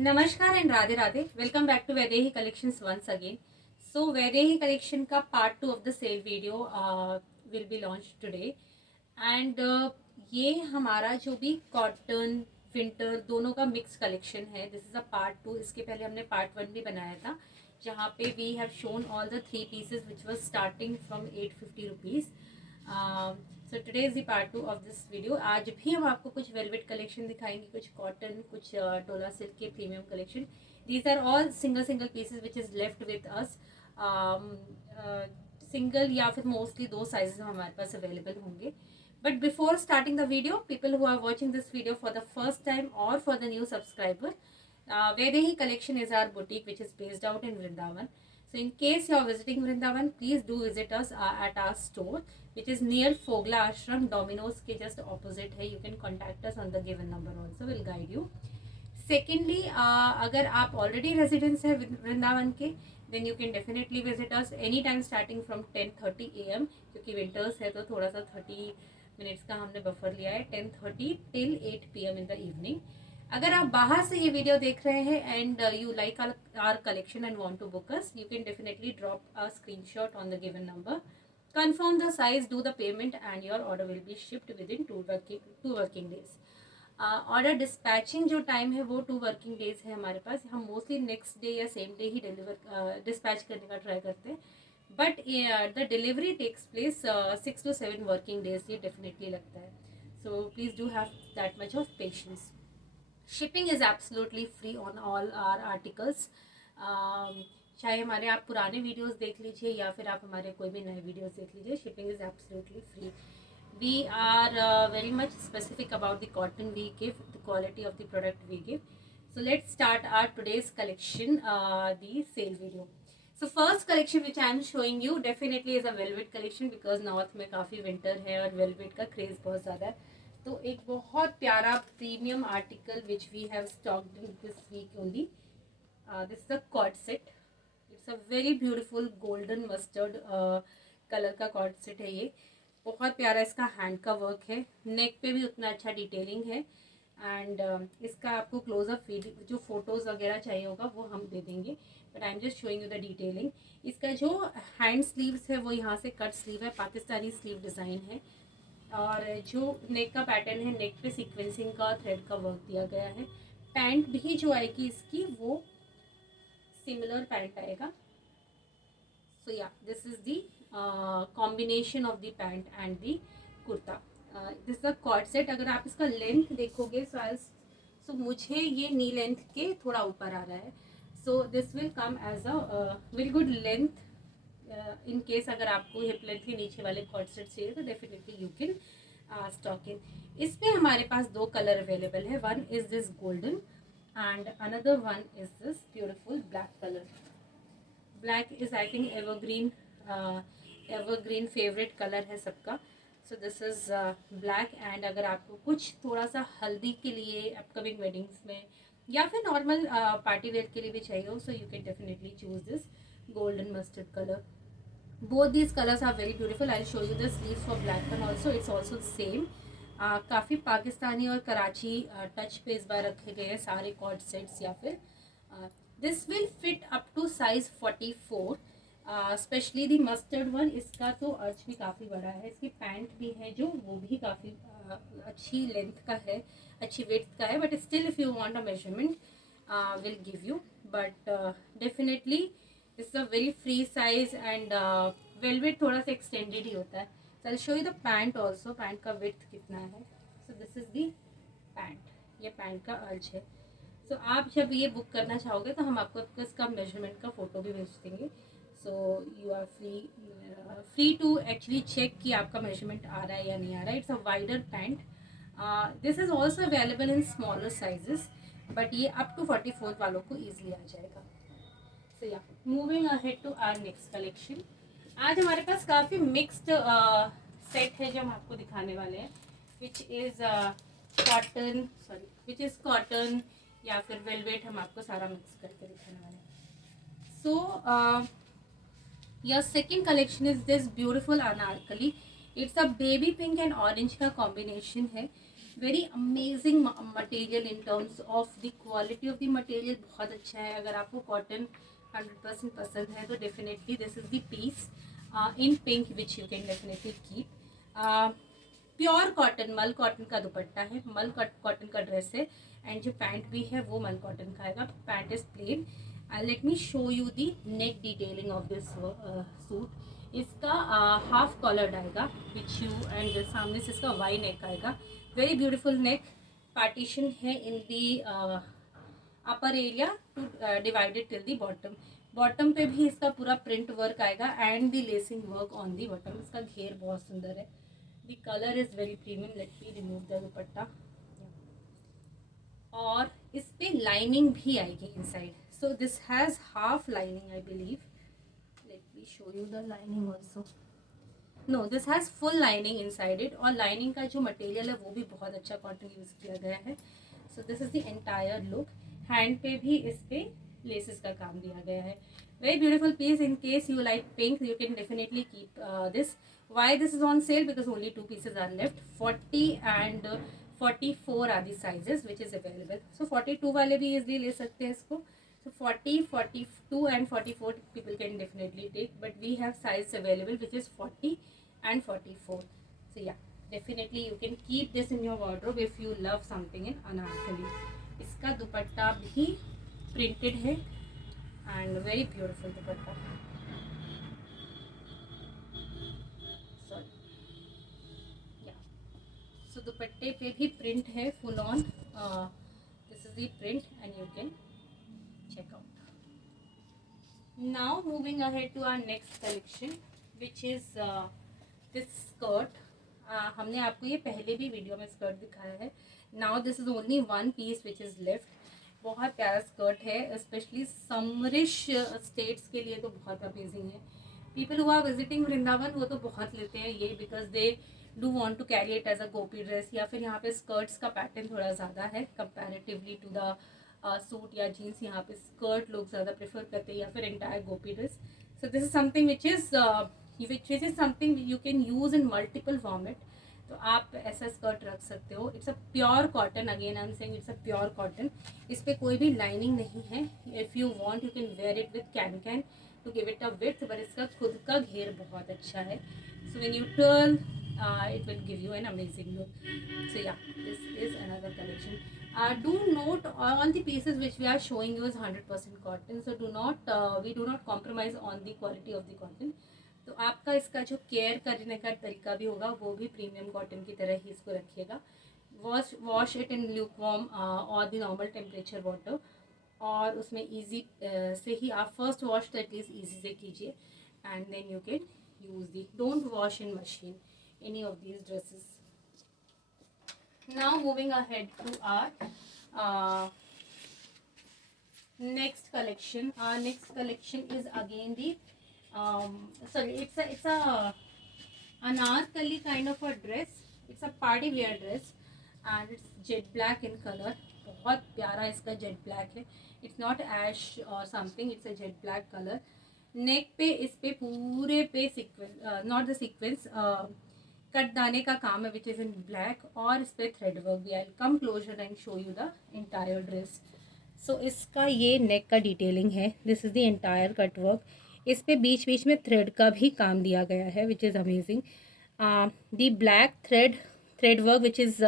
नमस्कार and Radhe Radhe. Welcome back to Vaidehi collections once again. So Vaidehi collection का part 2 of the sale video will be launch today and ये हमारा जो भी cotton winter दोनों का मिक्स कलेक्शन है। This is a part 2। इसके पहले हमने पार्ट 1 भी बनाया था जहाँ पे we have shown all the 3 pieces which was starting from 850 rupees. So today is the part 2 of this video. आज भी हम आपको कुछ वेलवेट कलेक्शन दिखाएंगे, कुछ कॉटन, कुछ डोला सिल्क के premium collection. These are all single pieces which is left with us. Single या फिर मोस्टली 2 साइजेस हमारे पास अवेलेबल होंगे। But before starting the video, people who are watching this video for the first time or for the new subscriber, Vaidehi Collection is our boutique which is based out in Vrindavan. So in case you are visiting Vrindavan, please do visit us at our store which is near Fogla Ashram, Domino's के just opposite है. You can contact us on the given number also, will guide you. Secondly अगर आप already residents हैं वृंदावन के, then you can definitely visit us any time starting from 10:30 AM, क्योंकि winters है तो थोड़ा सा 30 मिनट्स का हमने बफर लिया है। 10:30 till 8 PM in the evening. अगर आप बाहर से ये वीडियो देख रहे हैं and you like our collection and want to book us, you can definitely drop a screenshot on the given number, confirm the size, do the payment and your order will be shipped within 2 working days. Order dispatching जो time है वो 2 working days है हमारे पास। हम mostly next day या same day ही dispatch करने का ट्राई करते हैं, but the delivery takes place 6 to 7 working days ये डेफिनेटली लगता है। So please do have that much of patience. Shipping is absolutely free on all our articles. चाहे हमारे आप पुराने वीडियोस देख लीजिए या फिर आप हमारे कोई भी नए वीडियोस देख लीजिए, shipping is absolutely free. We are very much specific about the cotton we give, the quality of the product we give. So let's start our today's collection, the sale video. So first collection which I am showing you definitely is a velvet collection because north में काफ़ी winter है और velvet का craze बहुत ज़्यादा है। तो एक बहुत प्यारा premium article which we have stocked in this week only. This is a cord set. It's a very beautiful golden mustard colour का cord set है ये। बहुत प्यारा इसका हैंड का वर्क है, नेक पे भी उतना अच्छा डिटेलिंग है एंड इसका आपको क्लोजअप जो फोटोज़ वगैरह चाहिए होगा वो हम दे देंगे, but I am just showing you the detailing. इसका जो हैंड स्लीव्स है वो यहाँ से कट स्लीव है, पाकिस्तानी स्लीव डिज़ाइन है और जो नेक का पैटर्न है, नेक पे सीक्वेंसिंग का थ्रेड का वर्क दिया गया है। पैंट भी जो आएगी इसकी वो सिमिलर पैंट आएगा। सो या this is the combination of the pant and the kurta. This is a cord set. अगर आप इसका लेंथ देखोगे so मुझे ये नी लेंथ के थोड़ा ऊपर आ रहा है, so this will come as a very good length. In case अगर आपको हिप लेंथ के नीचे वाले cord set चाहिए तो definitely you can stock in. इसमें हमारे पास 2 कलर अवेलेबल है. One is this golden and another one is this beautiful black color. Black is I think evergreen favourite colour है सबका. सो दिस इज़ ब्लैक एंड अगर आपको कुछ थोड़ा सा हल्दी के लिए अपकमिंग वेडिंग्स में या फिर नॉर्मल पार्टी वेयर के लिए भी चाहिए हो, so you can definitely choose this golden mustard colour. Both these colours are very beautiful. I show you the sleeves for black one also. It's also same. काफ़ी पाकिस्तानी और कराची टच पे इस बार रखे गए हैं सारे कॉर्ड सेट्स. या फिर this will fit up to size 44. Specially the mustard one. इसका तो अर्च भी काफ़ी बड़ा है. इसकी पैंट भी है जो वो भी काफ़ी अच्छी लेंथ का है, अच्छी विड्थ का है, but still if you want a measurement will give you, but definitely it's a very free size and velvet थोड़ा सा एक्सटेंडेड ही होता है. So I show you the pant also. Pant का विड्थ कितना है. So this is the pant. ये pant का अर्च है. सो आप जब ये बुक करना चाहोगे तो हम आपको इसका मेजरमेंट का फ़ोटो भी भेज देंगे. So you are free to actually check कि आपका मेजरमेंट आ रहा है या नहीं आ रहा है. It's a wider pant. This is also available in smaller sizes, but ये अप टू 44 वालों को ईजिली आ जाएगा. So yeah moving ahead to our next collection. आज हमारे पास काफ़ी मिक्स्ड सेट है जो हम आपको दिखाने वाले हैं, विच इज़ कॉटन या फिर वेलवेट. हम आपको सारा मिक्स करके दिखाने वाले हैं. सो your second collection is this beautiful Anarkali. It's a baby pink and orange का कॉम्बिनेशन है. Very amazing material in terms of the quality of the material, बहुत अच्छा है। अगर आपको कॉटन 100% पसंद है तो definitely this is the piece in pink which you can definitely keep. Pure cotton, मल कॉटन का दुपट्टा है, मल कॉटन का ड्रेस है, एंड जो पैंट भी है वो मल कॉटन का आएगा। Pant is plain. Let me show you the neck detailing of this suit. इसका हाफ कॉलर्ड आएगा विच यू, एंड सामने से इसका वाई नेक आएगा। Very beautiful neck. पार्टीशन है in the upper area to divided till the bottom. Bottom पे भी इसका पूरा प्रिंट वर्क आएगा and the lacing work on the bottom. इसका घेर बहुत सुंदर है। The colour is very premium. Let me remove the dupatta. और इस पे लाइनिंग भी आएगी inside. So this has half lining I believe. Let me show you the lining also. No, this has full lining inside it, और lining का जो material है वो भी बहुत अच्छा कॉटन यूज किया गया है। So this is the entire look. Hand पे भी इस पे लेसेस का काम दिया गया है। Very beautiful piece. In case you like pink you can definitely keep this. Why this is on sale? Because only 2 pieces are left. 40 and 44 are the sizes which is available. So 42 वाले भी easily ले सकते हैं इसको. So 40, 42 and 44 people can definitely take, but we have size available which is 40 and 44. So yeah, definitely you can keep this in your wardrobe if you love something in Anarkali. इसका दुपट्टा भी printed है and very beautiful dupatta. So दुपट्टे पे भी print है full on. This is the print and you can check out. Now moving ahead to our next collection which is this skirt. हमने आपको ये पहले भी वीडियो में स्कर्ट दिखाया है. Now this is only one piece which is left. बहुत प्यारा स्कर्ट है, स्पेशली समरिश स्टेट्स के लिए तो बहुत अमेजिंग है. People who are visiting Vrindavan वो तो बहुत लेते हैं ये, because they do want to carry it as a gopi dress, या फिर यहाँ पे स्कर्ट्स का पैटर्न थोड़ा ज़्यादा है कंपैरेटिवली टू द सूट या जीन्स. यहाँ पे स्कर्ट लोग ज़्यादा प्रेफर करते हैं या फिर entire gopi dress. So this is something which is something you can use in multiple format. तो आप ऐसा स्कर्ट रख सकते हो. It's a pure cotton. Again I am saying it's a pure cotton. इस पर कोई भी लाइनिंग नहीं है. If you want you can wear it with can to give it a width, but इसका खुद का घेर बहुत अच्छा है. So when U turn it will give you an amazing look. So yeah, this is another collection. Do note all the pieces which we are showing you is 100% cotton. So we do not compromise on the quality of the cotton. तो आपका इसका जो care करने का तरीका भी होगा वो भी प्रीमियम कॉटन की तरह ही इसको रखिएगा. वॉश इट इन ल्यूकवार्म और द नॉर्मल टेम्परेचर वाटर, और उसमें ईजी से ही आप फर्स्ट वॉश तो एटलीस्ट ईजी से कीजिए, and then you can use the. Don't wash in machine any of these dresses. Now moving ahead to our next collection. Our next collection is again the it's a anarkali kind of a dress. It's a party wear dress and it's jet black in color. बहुत प्यारा इसका jet black है. It's not ash or something, it's a jet black colour. Neck पे इस पे पूरे पे sequence, not the sequence, cut दाने का काम है विच इज़ इन ब्लैक, और इस पर थ्रेड वर्क भी. I come closer and show you the entire dress. So इसका ये नेक का डिटेलिंग है. This is the entire cut work. इस पे बीच बीच में थ्रेड का भी काम दिया गया है which is amazing. The black thread work which is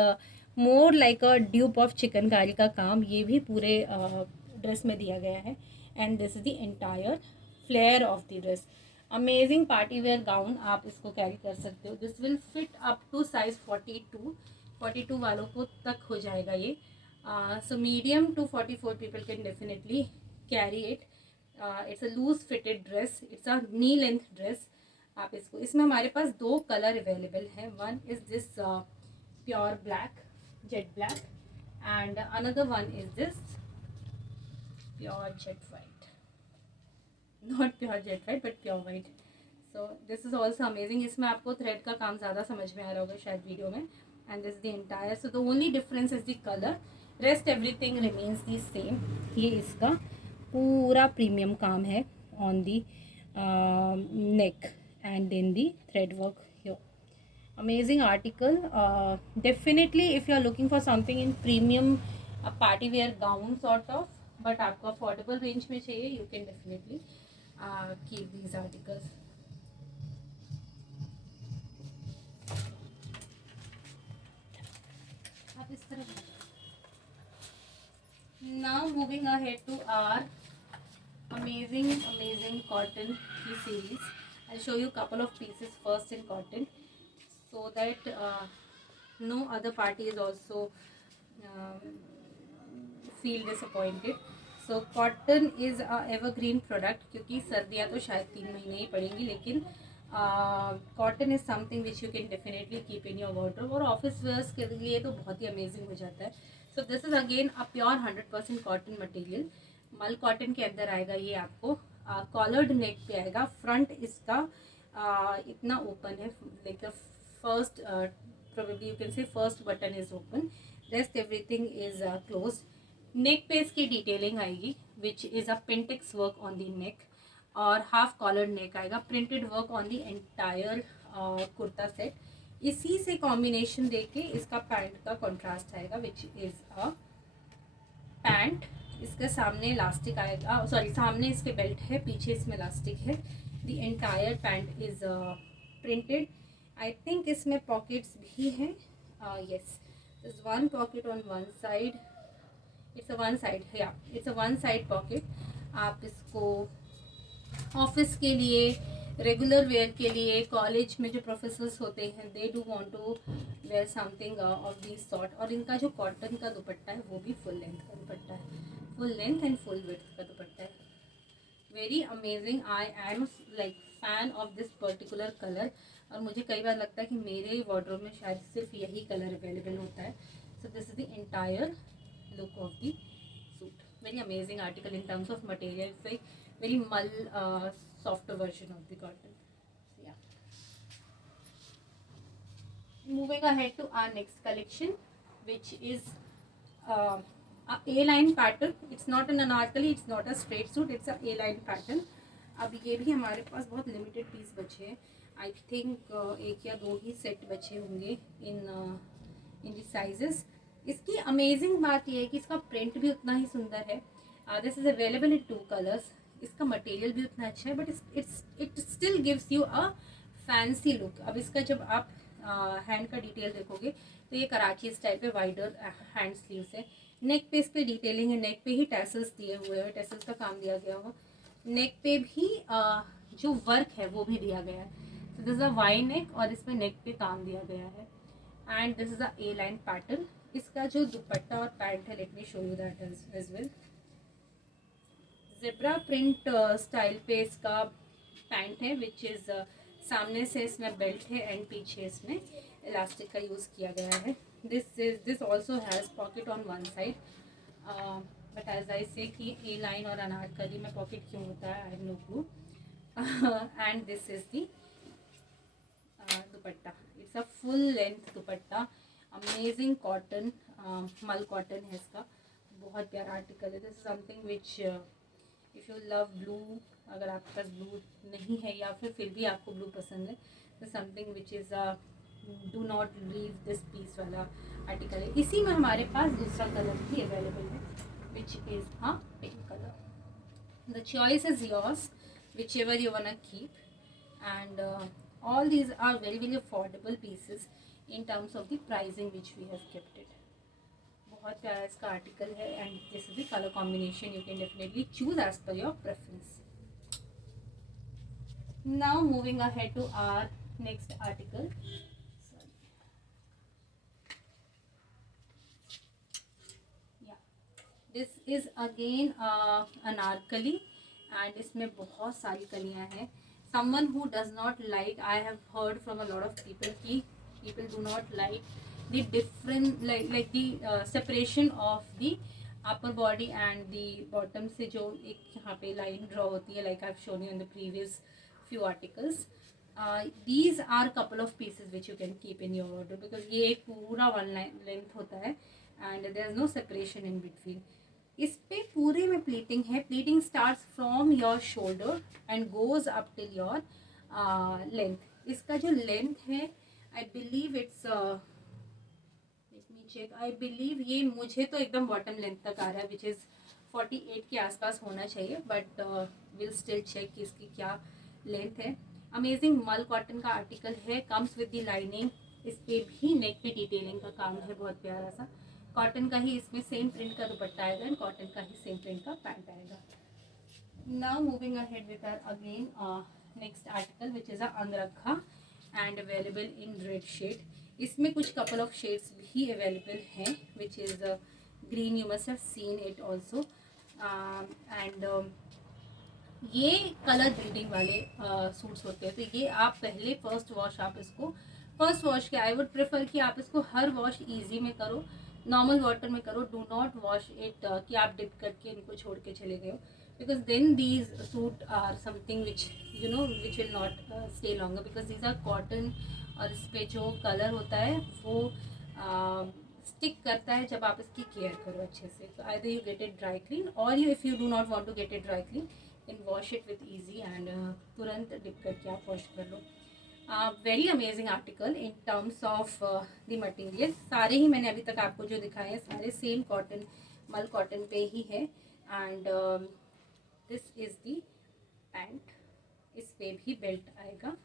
more like a dupe of chikankari का काम, ये भी पूरे ड्रेस में दिया गया है. And this is the entire flare of the dress. Amazing party wear gown, आप इसको कैरी कर सकते हो. This will fit up to size 42 वालों को तक हो जाएगा ये. So medium to 44 people can definitely carry it. It's a loose fitted dress. It's a knee length dress. आप इसको, इसमें हमारे पास 2 कलर अवेलेबल हैं. One is this pure black, jet black, and another one is this pure jet white. Not pure jet white but pure white. So this is also amazing. इसमें आपको thread का काम ज़्यादा समझ में आ रहा होगा शायद वीडियो में. And this the entire. So the only difference is the colour. Rest everything remains the same. ये इसका पूरा प्रीमियम काम है on the neck and then the thread work here. Amazing article. Definitely if you are looking for something in premium party wear gown sort of, but आपको affordable range में चाहिए, you can definitely keep these articles. आप इस तरफ. Now moving ahead to our amazing cotton की series. I'll show you couple of pieces first in cotton, so that no other party is also feel disappointed. So cotton is a evergreen product, क्योंकि सर्दियाँ तो शायद 3 महीने ही पड़ेंगी, लेकिन cotton is something which you can definitely keep in your wardrobe, और office wears के लिए तो बहुत ही अमेजिंग हो जाता है. So this is again a pure 100% cotton material. मल कॉटन के अंदर आएगा ये आपको. कॉलर्ड नेक पे आएगा. फ्रंट इसका इतना ओपन है, like the first probably you can say first button is open, rest everything is closed. नेक पे इसकी डिटेलिंग आएगी विच is a Pintex work on the neck, और हाफ कॉलर नेक आएगा. Printed work on the entire kurta set. इसी से combination देके इसका pant का कॉन्ट्रास्ट आएगा विच इज़ अ पैंट. इसके सामने इलास्टिक आएगा, सॉरी सामने इसके बेल्ट है, पीछे इसमें इलास्टिक है. The entire pant is printed. I think इसमें पॉकेट्स भी हैं. Yes, this one pocket on one side. It's a one side, yeah it's a one side pocket. आप इसको ऑफिस के लिए, रेगुलर वेयर के लिए, कॉलेज में जो प्रोफेसर्स होते हैं they do want to wear something of this sort. और इनका जो कॉटन का दुपट्टा है वो भी फुल लेंथ का दुपट्टा है, full length and full width का दुपट्टा है. Very amazing. I am like fan of this particular colour, और मुझे कई बार लगता है कि मेरे वार्डरोब में शायद सिर्फ यही कलर अवेलेबल होता है. So this is the entire look of the suit. Very amazing article in terms of material. It's like very mull softer version of the cotton. So, yeah. Moving ahead to our next collection, which is a A-line pattern. It's not an anarkali, it's not a straight suit, it's a A-line pattern. अब ये भी हमारे पास बहुत limited piece बचे हैं. I think एक या दो ही सेट बचे होंगे इन दी साइजेस. इसकी अमेजिंग बात यह है कि इसका प्रिंट भी उतना ही सुंदर है. This is available in 2 colours. इसका मटेरियल भी उतना अच्छा है, but it still gives you a fancy look. अब इसका जब आप हैंड का डिटेल देखोगे तो ये कराची स्टाइल पे वाइडर हैंड स्लीव्स है. नेक पे इस पे डिटेलिंग है, नेक पे ही टैसल्स दिए हुए हैं, टैसल्स का काम दिया गया हो. नेक पे भी जो वर्क है वो भी दिया गया है. तो this is a V neck, और इसमें नेक पे काम दिया गया है. And this is a A line pattern. इसका जो दुपट्टा और पैंट है, let me show you that as well. Zebra print style पे इसका पैंट है, विच इज़ सामने से इसमें बेल्ट है एंड पीछे इसमें इलास्टिक का यूज़ किया गया है. This also has pocket on one side, but as I say कि ए लाइन और अनारकली में पॉकेट क्यों होता है, I have no clue. And this is the dupatta. It's a full length dupatta. Amazing cotton, मल कॉटन है इसका. बहुत प्यारा आर्टिकल है. This is something which if you love blue, अगर आपके पास ब्लू नहीं है या फिर भी आपको ब्लू पसंद है, तो something which is do not leave this piece वाला आर्टिकल है. इसी में हमारे पास दूसरा कलर भी अवेलेबल है, which is a pink colour. The choice is yours, which ever you want keep. And all these are very affordable pieces in terms of the pricing which we have kept it. बहुत प्यारा इसका article है, and this is the colour combination. You can definitely choose as per your preference. Now moving ahead to our next article. This is again Anarkali, एंड इसमें बहुत सारी कलियां हैं. Someone who does not like, I have heard from a lot of people कि people do not like the different like the separation of the upper body and the bottom से जो एक यहाँ पे line draw होती है, like I've shown you in the previous few articles. These are couple of pieces which you can keep in your wardrobe, because ये एक पूरा one length होता है and there is no separation in between. इस पे पूरे में pleating है. Pleating starts from your shoulder and goes up till your length. इसका जो लेंथ है I believe it's, let me check, I believe ये मुझे तो एकदम बॉटम लेंथ तक आ रहा है, विच इज़ 48 के आसपास होना चाहिए, बट विल स्टिल चेक कि इसकी क्या लेंथ है। अमेजिंग मल कॉटन का आर्टिकल है, कम्स विद द लाइनिंग। इस पे भी नेक पे डिटेलिंग का काम है, बहुत प्यारा सा। कॉटन का ही इसमें सेम प्रिंट का दुपट्टा आएगा एंड कॉटन का ही सेम प्रिंट का पैंट आएगा। Now moving ahead with our again next article which is a angrakha and available in red shade. इसमें कुछ कपल ऑफ शेड्स भी अवेलेबल हैं, which is green, you must have seen it also. And ये colour bleeding वाले suits होते हैं, तो ये आप पहले फर्स्ट वॉश, आप इसको फर्स्ट वॉश के आई वुड प्रेफर कि आप इसको हर वॉश इजी में करो, नॉर्मल वाटर में करो। डू नॉट वॉश इट कि आप डिप करके इनको छोड़ के चले गए हो, because then these suit are something which you know which will not stay longer, because these are cotton, और इस पर जो कलर होता है वो स्टिक करता है जब आप इसकी केयर करो अच्छे से। तो either you get it dry clean, or you if you do not want to get it dry clean, can wash it with easy and तुरंत डिप करके आप वॉश कर लो। Very amazing article in terms of the material. सारे ही मैंने अभी तक आपको जो दिखाए हैं सारे सेम कॉटन, मल कॉटन पे ही है। And this is the pant, इस पे भी बेल्ट आएगा।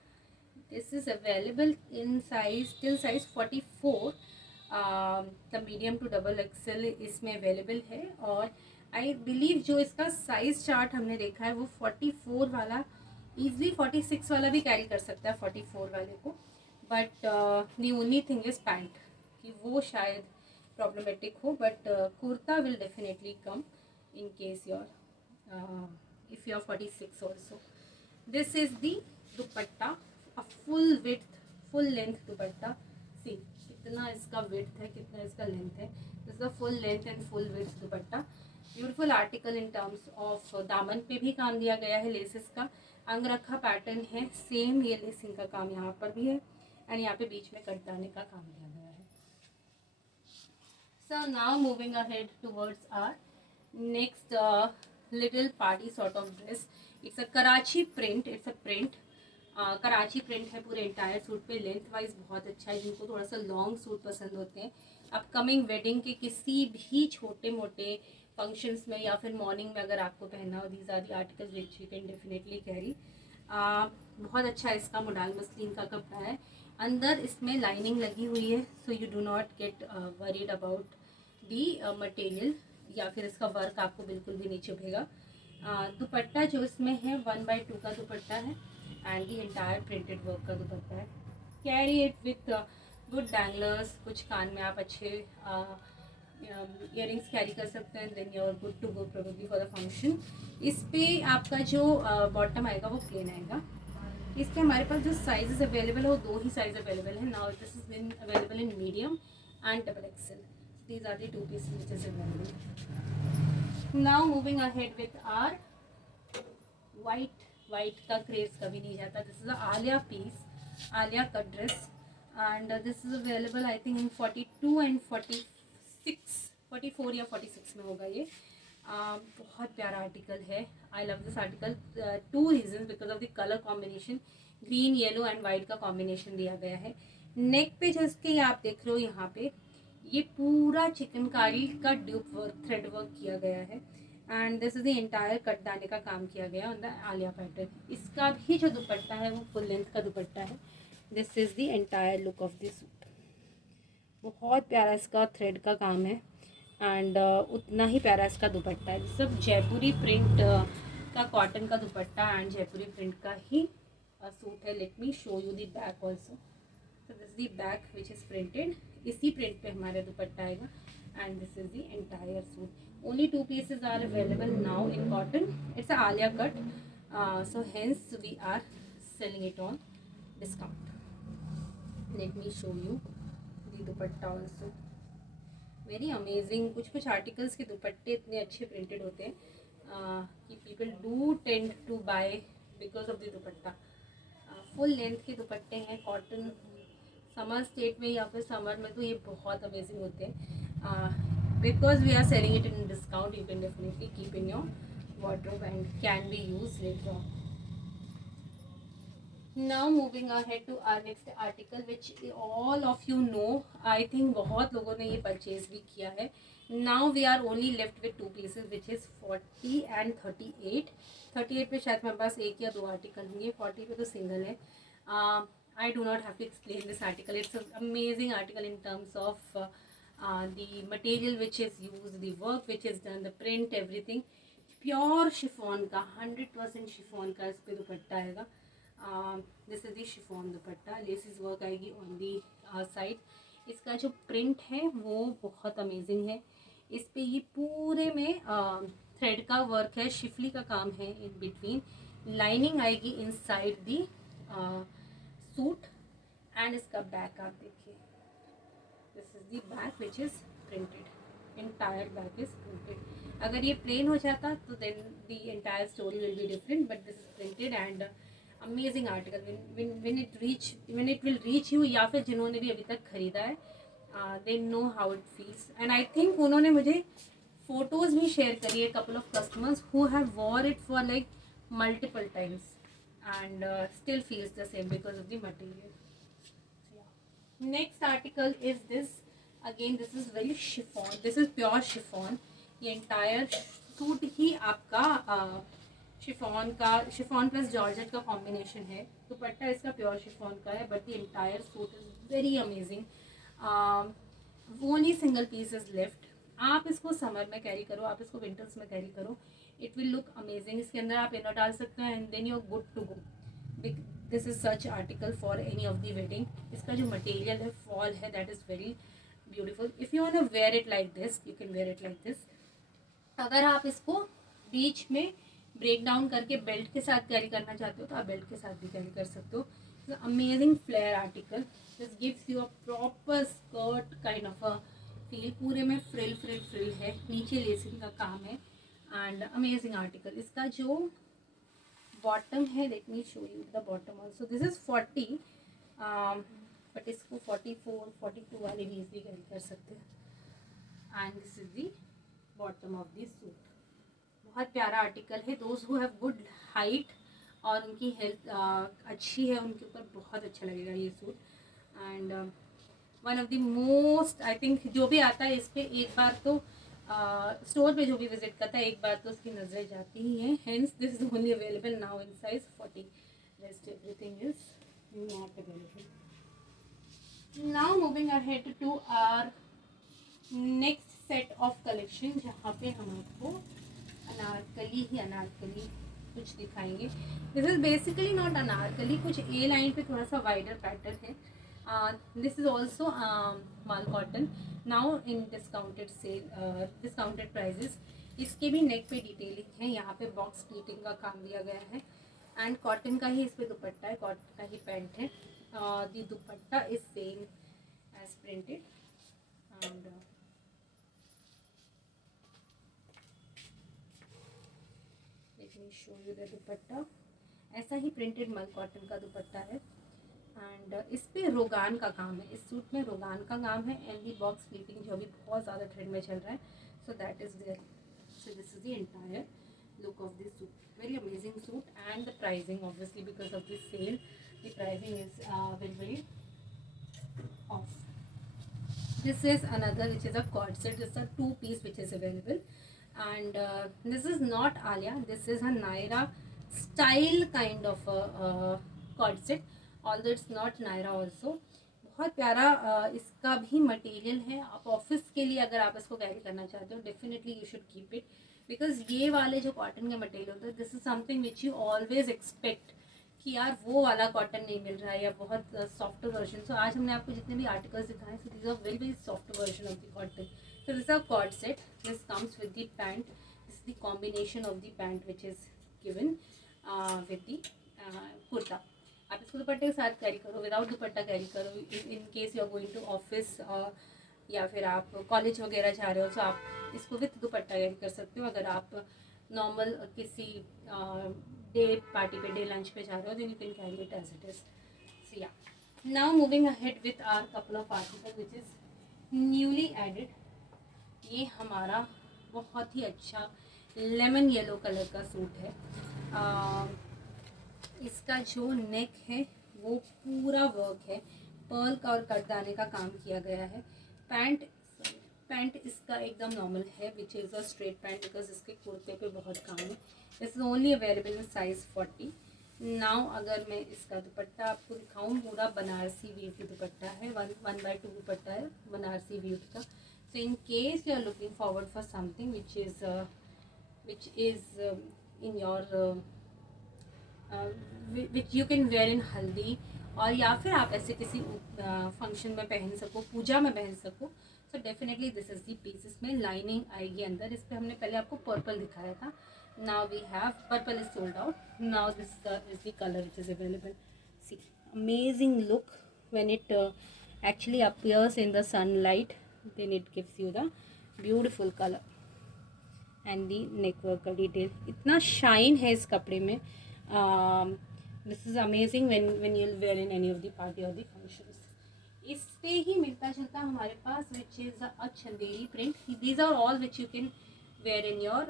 This is available in size till size 44, the medium to double XL इसमें अवेलेबल है। और आई बिलीव जो इसका साइज चार्ट हमने देखा है वो 44 वाला ईजिली 46 वाला भी कैरी कर सकता है 44 वाले को, but the only thing is pant कि वो शायद प्रॉब्लमेटिक हो, but kurta will definitely come in case your if you are 46 also. This is the dupatta, a full width full length dupatta. See कितना इसका विड्थ है, कितना इसका लेंथ है। This is full length and full width dupatta. Beautiful article in terms of दामन पे भी काम दिया गया है लेसेस का, अंगरखा पैटर्न है, सेम ये लेसिंग का काम यहाँ पर भी है, एंड यहाँ पे बीच में कटदाने का काम दिया गया है। So now moving ahead towards our next little party sort of dress. It's a Karachi print, it's a print, Karachi print है पूरे इंटायर सूट पे। लेंथ वाइज बहुत अच्छा है, जिनको थोड़ा सा लॉन्ग सूट पसंद होते हैं, अपकमिंग वेडिंग के किसी भी छोटे मोटे फंक्शंस में या फिर मॉर्निंग में अगर आपको पहनना हो, these are the articles which you can definitely carry. बहुत अच्छा इसका मोडाल मसलिन का कपड़ा है, अंदर इसमें लाइनिंग लगी हुई है, so you do not gate worried about the material, या फिर इसका वर्क आपको बिल्कुल भी नहीं चुभेगा। दुपट्टा जो इसमें है 1/2 का दुपट्टा है, and the entire printed work का दुपट्टा है। Carry it with good danglers, कुछ कान में आप अच्छे इयरिंग्स कैरी कर सकते हैं, then you are good to go probably for the function. इस पे आपका जो बॉटम आएगा वो प्लेन आएगा। इस पे हमारे पास जो साइजेस अवेलेबल है वो 2 ही साइज अवेलेबल है। Now this is in available in medium and double XL. These are the 2 pieces which is available. Now moving ahead with our white का क्रेज कभी नहीं जाता। This is Alia piece, Alia cut dress, and this is available I think in 42 and 44 या 46 में होगा ये। बहुत प्यारा आर्टिकल है, I love this article. 2 reason, because of the colour combination, green yellow and white का कॉम्बिनेशन दिया गया है। नेक पे जिसके आप देख रहे हो यहाँ पे ये पूरा चिकनकारी का ड्यूप वर्क, थ्रेड वर्क किया गया है, and this is the entire कटदाने का काम किया गया ऑन द आलिया पैटर्न। इसका भी जो दुपट्टा है वो फुल लेंथ का दुपट्टा है। This is the entire look of this suit. बहुत प्यारा इसका थ्रेड का काम है, एंड उतना ही प्यारा इसका दुपट्टा है। सब जयपुरी प्रिंट का कॉटन का दुपट्टा एंड जयपुरी प्रिंट का ही सूट है। Let me show you the back also. तो this the back which is printed, इसी प्रिंट पे हमारा दुपट्टा आएगा, and this is the entire suit. Only 2 pieces are available now in cotton. It's a Alia cut, so hence we are selling it on discount. Let me show you the dupatta also. Very amazing. कुछ articles के दुपट्टे इतने अच्छे printed होते हैं कि people do tend to buy because of the dupatta. Full length के दुपट्टे हैं, कॉटन, समर स्टेट में या फिर समर में तो ये बहुत अमेजिंग होते हैं। Because we are selling it in discount, you can definitely keep in your wardrobe and can be use later on. Now moving ahead to our next article which all of you know, I think बहुत लोगों ने ये purchase भी किया है. Now we are only left with two pieces which is 40 and 38. 38 पे शायद मेरे पास एक या दो आर्टिकल होंगे, 40 पे तो सिंगल है. I do not have to explain this article. It's an amazing article in terms of the material which is used, the work which is done, the print, everything. Pure chiffon का 100% chiffon का इस पे दुपट्टा आएगा. This is the chiffon dupatta. Laces work आएगी on the side. इसका जो print है वो बहुत अमेजिंग है. इस पे ये पूरे में थ्रेड का वर्क है, शिफली का काम है इन बिटवीन. लाइनिंग आएगी इन साइड दी सूट. एंड इसका बैक आप देखिए, this is the back which is printed. entire back is printed. अगर ये plain हो जाता तो then the entire story will be different, but this is printed and amazing article. When it will reach you, या फिर जिन्होंने भी अभी तक खरीदा है, they know how it feels. And I think उन्होंने मुझे photos भी share करी है, couple of customers who have wore it for like multiple times and still feels the same because of the material. So, yeah. Next article is this. Again this is very chiffon. This is pure chiffon. ये entire suit ही आपका chiffon plus georgette का combination है. दुपट्टा इसका pure chiffon का है, but the entire suit is very amazing. Only single piece is left. आप इसको समर में कैरी करो, आप इसको विंटर्स में कैरी करो, इट विल लुक अमेजिंग. इसके अंदर आप इनर डाल सकते हैं and then you are good to go. This is such article for any of the wedding. इसका जो मटेरियल है, फॉल है, that is very beautiful. If you want to wear it like this, you can wear it like this. अगर आप इसको बीच में break down करके belt के साथ कैरी करना चाहते हो तो आप बेल्ट के साथ भी कैरी कर सकते हो. Amazing flare article. This gives you a proper skirt kind of a feel. पूरे में फ्रिल है, नीचे लेसिंग का काम है एंड अमेजिंग आर्टिकल. इसका जो बॉटम है, let me show you the bottom also. This is 40, but इसको 44, 42 वाले भी इजली कैरी कर सकते हैं. And this is the bottom of this suit. बहुत प्यारा आर्टिकल है. Those who have good height और उनकी हेल्थ अच्छी है, उनके ऊपर बहुत अच्छा लगेगा ये suit. And one of the most, I think जो भी आता है इस पर एक बार तो स्टोर पे जो भी विजिट करता है एक बार तो उसकी नज़रें जाती ही हैं. Hence this is only available now in size 40. Rest everything is not available. Now moving ahead to our next set of collection, जहाँ पे हम आपको अनारकली कुछ दिखाएंगे. This is basically not Anarkali, कुछ ए लाइन पे थोड़ा सा वाइडर पैटर्न है. This is also mull cotton. Now in discounted sale, discounted prices. इसके भी नेक पे डिटेलिंग है, यहाँ पे बॉक्स प्लीटिंग का काम दिया गया है एंड कॉटन का ही इस पे दुपट्टा है, कॉटन का ही पैंट है. The dupatta is same as printed and let me show you the dupatta. ऐसा ही प्रिंटेड मल कॉटन का दुपट्टा है एंड इस पे रोगान का काम है. इस सूट में रोगान का काम है एंड दी बॉक्स प्लीटिंग जो अभी बहुत ज़्यादा ट्रेंड में चल रहा है. So that is there. So this is the entire look of this suit. Very amazing suit. And the pricing, obviously because of this sale, the pricing is very off. This is another which is a cord set. This is a two-piece which is available, and this is not Alia. This is a Naira style kind of a cord set, although it's not Naira also. बहुत प्यारा इसका भी material है. आप office के लिए अगर आप इसको कैरी करना चाहते हो, definitely you should keep it, because ये वाले जो कॉटन के मटेरियल होते हैं, this is something which you always expect कि यार वो वाला कॉटन नहीं मिल रहा है या बहुत सॉफ्ट वर्जन. सो आज हमने आपको जितने भी आर्टिकल्स दिखाए, so this are very very soft version of the cotton. So this are coord set. This comes with the pant. This is the combination of the pant which is given with the kurta. आप इसको दुपट्टे के साथ carry करो, without dupatta carry करो, in case you are going to office या फिर आप कॉलेज वगैरह जा रहे हो, तो आप इसको विद दुपट्टा कैरी कर सकते हो. अगर आप नॉर्मल किसी डे पार्टी पे, डे लंच पे जा रहे हो, then you can carry it as it is. So yeah, now moving ahead with our couple of article which is newly added. ये हमारा बहुत ही अच्छा लेमन येलो कलर का सूट है. इसका जो नेक है वो पूरा वर्क है, पर्ल का और कटदाने का काम किया गया है। पैंट इसका एकदम नॉर्मल है, which is a straight pant, because इसके कुर्ते पे बहुत काम है। This is only available in size 40। Now अगर मैं इसका दुपट्टा आपको दिखाऊं, पूरा बनारसी वीव की दुपट्टा है, 1/2 दुपट्टा है बनारसी वीव का। So in case you are looking forward for something which is in your which you can wear in haldi, और या फिर आप ऐसे किसी फंक्शन में पहन सको, पूजा में पहन सको, so definitely this is the piece. इसमें लाइनिंग आएगी अंदर। इस पर हमने पहले आपको पर्पल दिखाया था, now we have purple is sold out, now this is the colour which is available. See amazing look when it actually appears in the sunlight, then it gives you the beautiful color and the neckwork का detail. इतना shine है इस कपड़े में। This is amazing when you'll wear in any of the party or the functions। इस पे ही मिलता जुलता हमारे पास which is a Chanderi print. These are all which you can wear in your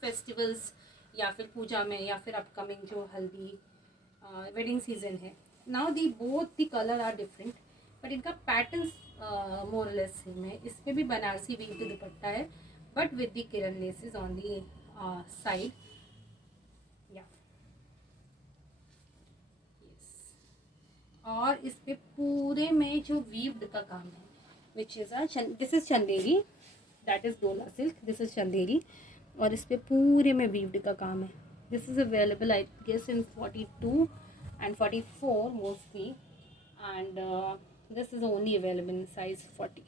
festivals, या फिर पूजा में, या फिर अपकमिंग जो हल्दी वेडिंग सीजन है। Now the both the colour are different, but इनका पैटर्न मोरलेस सेम है। इस पर भी बनारसी वीव की दुपट्टा है, but with the Kiran laces on the side. और इस पे पूरे में जो वीव्ड का काम है, which is this is Chanderi, that is Dola silk, this is Chanderi, और इस पे पूरे में वीव्ड का काम है। This is available I guess in 42 and 44 mostly, and this is only available in size 40.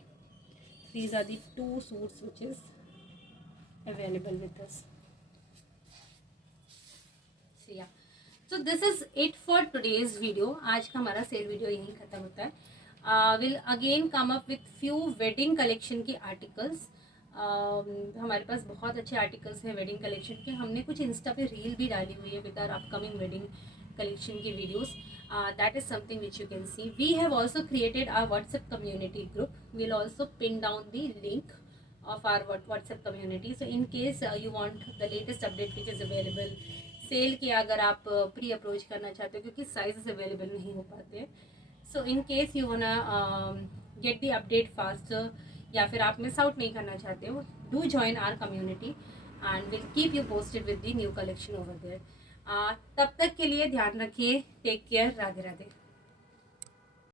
These are the two suits which is available with us. So yeah, so this is it for today's video। आज का हमारा cell video यहीं ख़त्म होता है। We'll again come up with few wedding collection के articles। हमारे पास बहुत अच्छे आर्टिकल्स हैं वेडिंग कलेक्शन के। हमने कुछ इंस्टा पे रील भी डाली हुई है with our upcoming wedding collection की videos। That is something which you can see। We have also created our WhatsApp community group। We'll also pin down the link of our WhatsApp community। So in case you want the latest update which is available, sale के अगर आप pre approach करना चाहते हो क्योंकि sizes available नहीं हो पाते हैं, so in case you wanna get the update faster, या फिर आप मिस आउट नहीं करना चाहते हो, do join our community and will keep you posted with the new collection over there. तब तक के लिए ध्यान रखिए, टेक केयर, राधे राधे।